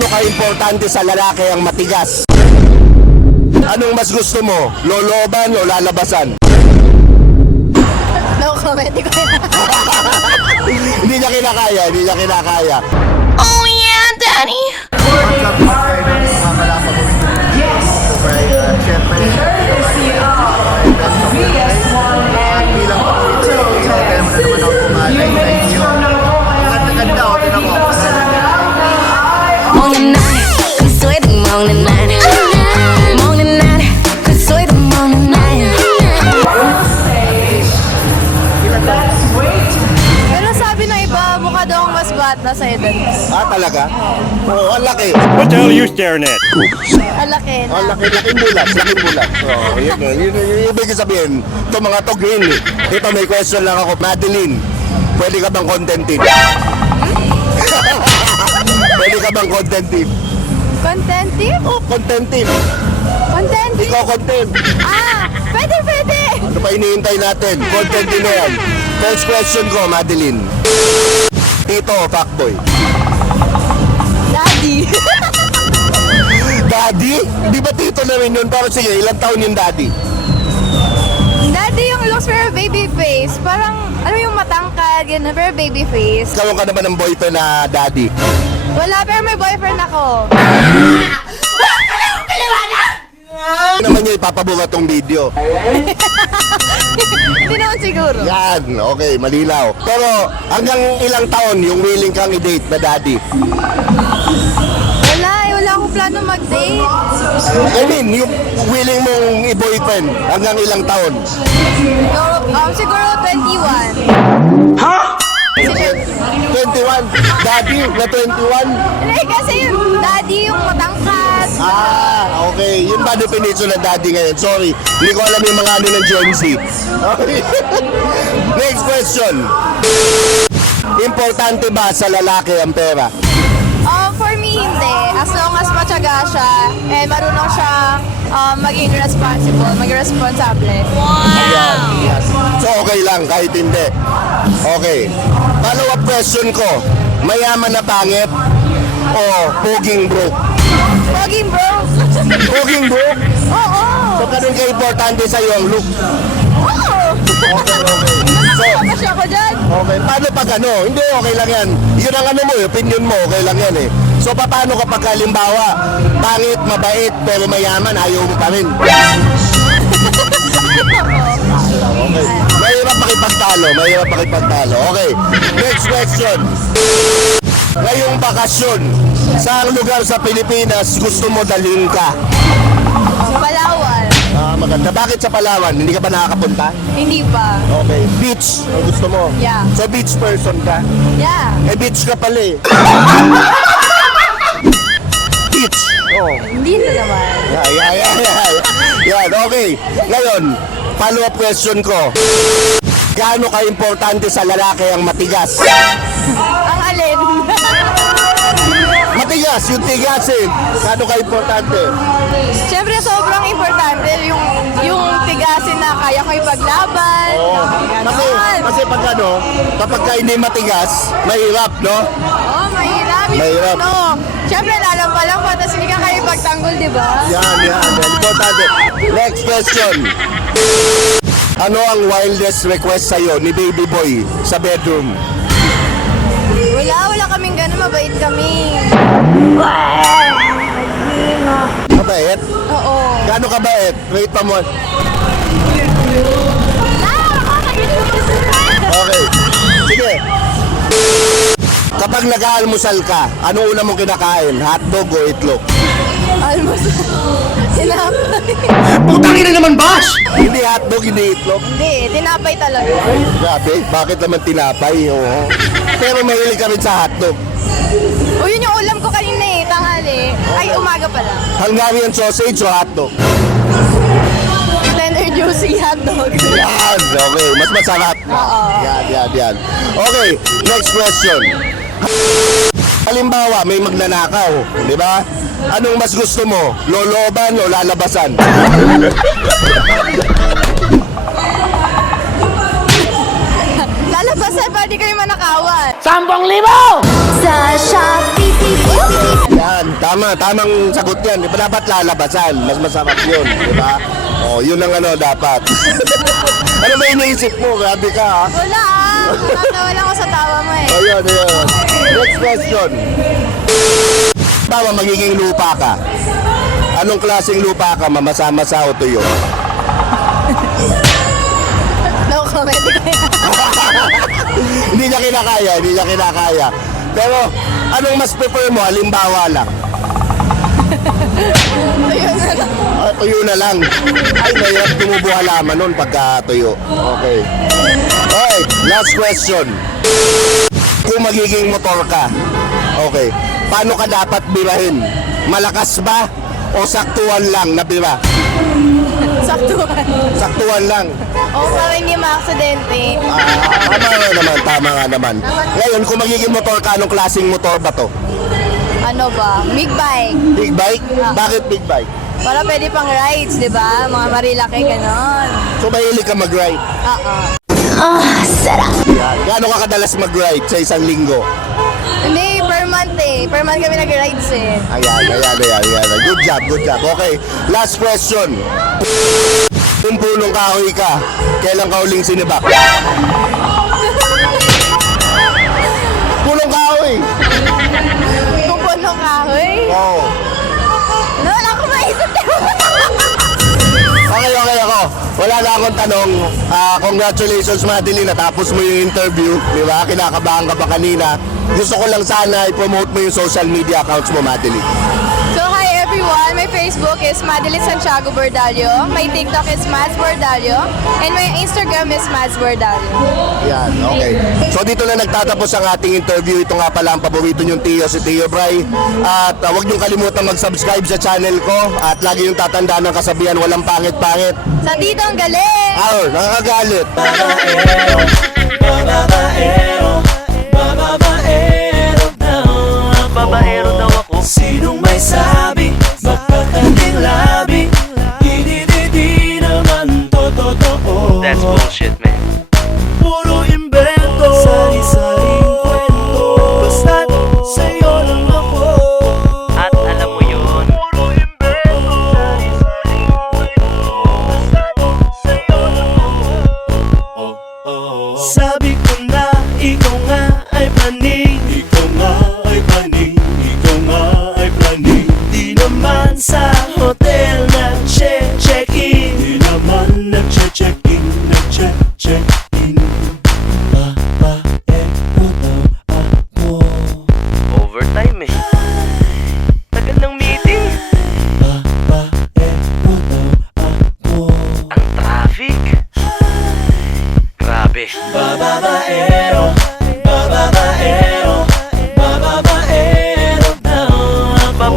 Gaano ka-importante sa lalaki ang matigas? Anong mas gusto mo? Loloban o lalabasan? No comment, di ko yan. Hindi niya kinakaya, hindi niya kinakaya. Oh yeah, daddy! What's up, mga kaibigan? Mamala pa po. Okay, syempre, bilang po ito, kaya mo na naman ako kumalay sa inyo. Ang ganda-ganda ako, tinan mo. 먹는 날, 그 소리도 먹는 날, 먹는 날, 그 소리도 먹는 날. Pero sabi ng iba, mukha daw ang mas bata sa edad. Ah, talaga? Oo, ang laki. What the hell are you staring at? Ang laki na. Ang laki, laking bulat, laking bulat. Oo, yun ibig sabihin, ito mga to green eh. Ito may question lang ako, Madeline, pwede ka bang content team? Pwede ka bang content team? Content team? Oh, content team. Content team? Ikaw content. Ah! Pwede, pwede! Ano pa hinihintay natin? Content team na yan. First question ko, Madeline. Tito o fuckboy? Daddy! Daddy? Di ba tito na rin yun? Pero sige, ilang taon yung daddy? Daddy yung looks pero baby face. Parang, ano yung matangkad, ganun, pero baby face. Karoon ka naman ng boyfriend na daddy. Wala, pero may boyfriend ako. Ano naman niya ipapabuka tong video? Hindi naman siguro. Yan, okay, malinaw. Pero hanggang ilang taon yung willing kang i-date na daddy? Wala akong plano mag-date. I mean, yung willing mong i-boyfriend hanggang ilang taon? Siguro 21. 21? Daddy na 21? Hindi, kasi yung daddy yung matangkad. Ah, okay. Yun ba definition ng daddy ngayon? Sorry, hindi ko alam yung mga ano ng Gen Z. Okay. Next question. Importante ba sa lalaki ang pera? For me, hindi. As long as matyaga siya and marunong siya maging responsible, maging responsable. Ayan. Yes. So okay lang kahit hindi. Okay. Follow-up question ko. Mayaman na pangit o poging broke? Poging bro! Poging broke? Oo! So ganun ka-importante sa'yo ang look? Oo! Nakakapasya ko dyan. Okay. Paano pag ano? Hindi, okay lang yan. Yun ang ano mo, opinion mo, okay lang yan eh. So paano kapag halimbawa, pangit, mabait, pero mayaman, ayaw mo pa rin? Okay. Mahirap makipagtalo. Okay. Next question. Ngayong bakasyon, saang lugar sa Pilipinas gusto mo dalhin ka? Palawan. Ah, maganda. Bakit sa Palawan? Hindi ka ba nakakapunta? Hindi pa. Okay. Beach, ang gusto mo? Yeah. So beach person ka? Yeah. Eh, beach ka pala eh. Beach. Oh. Hindi na naman. Yan, okay. Ngayon, follow-up question ko. Gaano ka-importante sa lalaki ang matigas? Ang alin? Matigas, yung tigasin. Gaano ka-importante? Siyempre, sobrang importante yung tigasin na kaya ko ipaglaban. Oo. Kasi pag ano, kapag ka hindi matigas, mahirap, no? Oo, mahirap. Mahirap. No. Siyempre, lalampa lang pa, tapos hindi ka kaya ipagtanggol, di ba? Yan. Importante. Next question. Ano ang wildest request sa'yo ni baby boy sa bedroom? Wala kaming ganun, mabait kami. Mabait? Oo. Gaano ka bait? Rate pa mo. Okay. Sige. Kapag nag-aalmusal ka, anong una mong kinakain? Hotdog o itlog? Almost. Tinapay. Putang ina naman, Bash! Hindi hotdog, hindi itlog. Hindi, tinapay talaga. Grabe, bakit naman tinapay? Oo. Pero mahilig ka rin sa hotdog. O yun yung ulam ko kanina eh, tanghali. Ay, umaga pala. Hungarian sausage o hotdog? Tender juicy hotdog. Yan, okay. Mas masarap. Oo. Yan. Okay, next question. Halimbawa, may magnanakaw, di ba? Anong mas gusto mo? Loloban o lalabasan? Lalabasan pa, di kayo manakawan. 10,000! Sa Shopee. Yan. tamang sagot yan. Di ba dapat lalabasan? Mas masarap yun, di ba? Oh, yun ang ano dapat. Ano ba iniisip mo? Grabe ka, ha? Wala ah. Natatawa lang ako sa tawa mo eh. Ayun, ayun. Next question. Bawa magiging lupa ka. Anong klaseng lupa ka? Mamasa-masa o tuyo? No comment. Hindi niya kinakaya. Pero, anong mas prefer mo? Halimbawa lang. Ayun na lang. Tuyo na lang. Ay, mahirap tumubo halaman nun pagka tuyo. Okay. Alright, last question. Kung magiging motor ka, okay, paano ka dapat birahin? Malakas ba o saktuan lang na bira? Saktuhan. Saktuan lang. O para hindi ma-aksidente. Tama nga naman. Ngayon, kung magiging motor ka, anong klaseng motor ba to? Ano ba? Big bike. Big bike? Bakit big bike? Para pwede pang rides, di ba? Mga marilaki, ganon. So, mahilig ka mag-ride? Oo. Yan. Gaano ka kadalas mag-ride sa isang linggo? Hindi, per month eh. Per month kami nag-rides eh. Ayan. Good job. Okay, last question. Kung punong kahoy ka, kailan ka huling sinibak? Punong kahoy! Kung punong kahoy. Oo. No, wala akong maisip. Okay ako. Wala na akong tanong. Congratulations, Madeline. Natapos mo yung interview. Di ba? Kinakabahan ka pa kanina. Gusto ko lang sana i-promote mo yung social media accounts mo, Madeline. So, hi everyone. My Facebook is Madeline Santiago Bordallo. My TikTok is Mads Bordallo. And my Instagram is Mads Bordallo. Yan, okay. So dito na nagtatapos ang ating interview. Ito nga pala ang paborito niyong Tio, si Tio Bray. At huwag niyong kalimutan mag-subscribe sa channel ko. At lagi yung tatandaan ng kasabihan, walang pangit-pangit. Sa dito ang galing! Nakakagalit. Babaero daw ako. Sinong may sabi? Magkakanding labi. Di naman totoo. That's bullshit, man. Puro imbento. Sari-saring kwento. Basta't sa'yo lang ako. At alam mo yun. Puro imbento. Sari-saring kwento. Basta't sa'yo lang ako. Sabi ko na ikaw nga ay paning. Ikaw nga ay paning. Ikaw nga ay paning. Di naman sa hotel nag-check-in. Di naman nag-check-in. Nag-check-in. Babaero daw ako. Overtime eh. Tagal ng meeting. Babaero daw ako. Ang traffic. Grabe. Babaero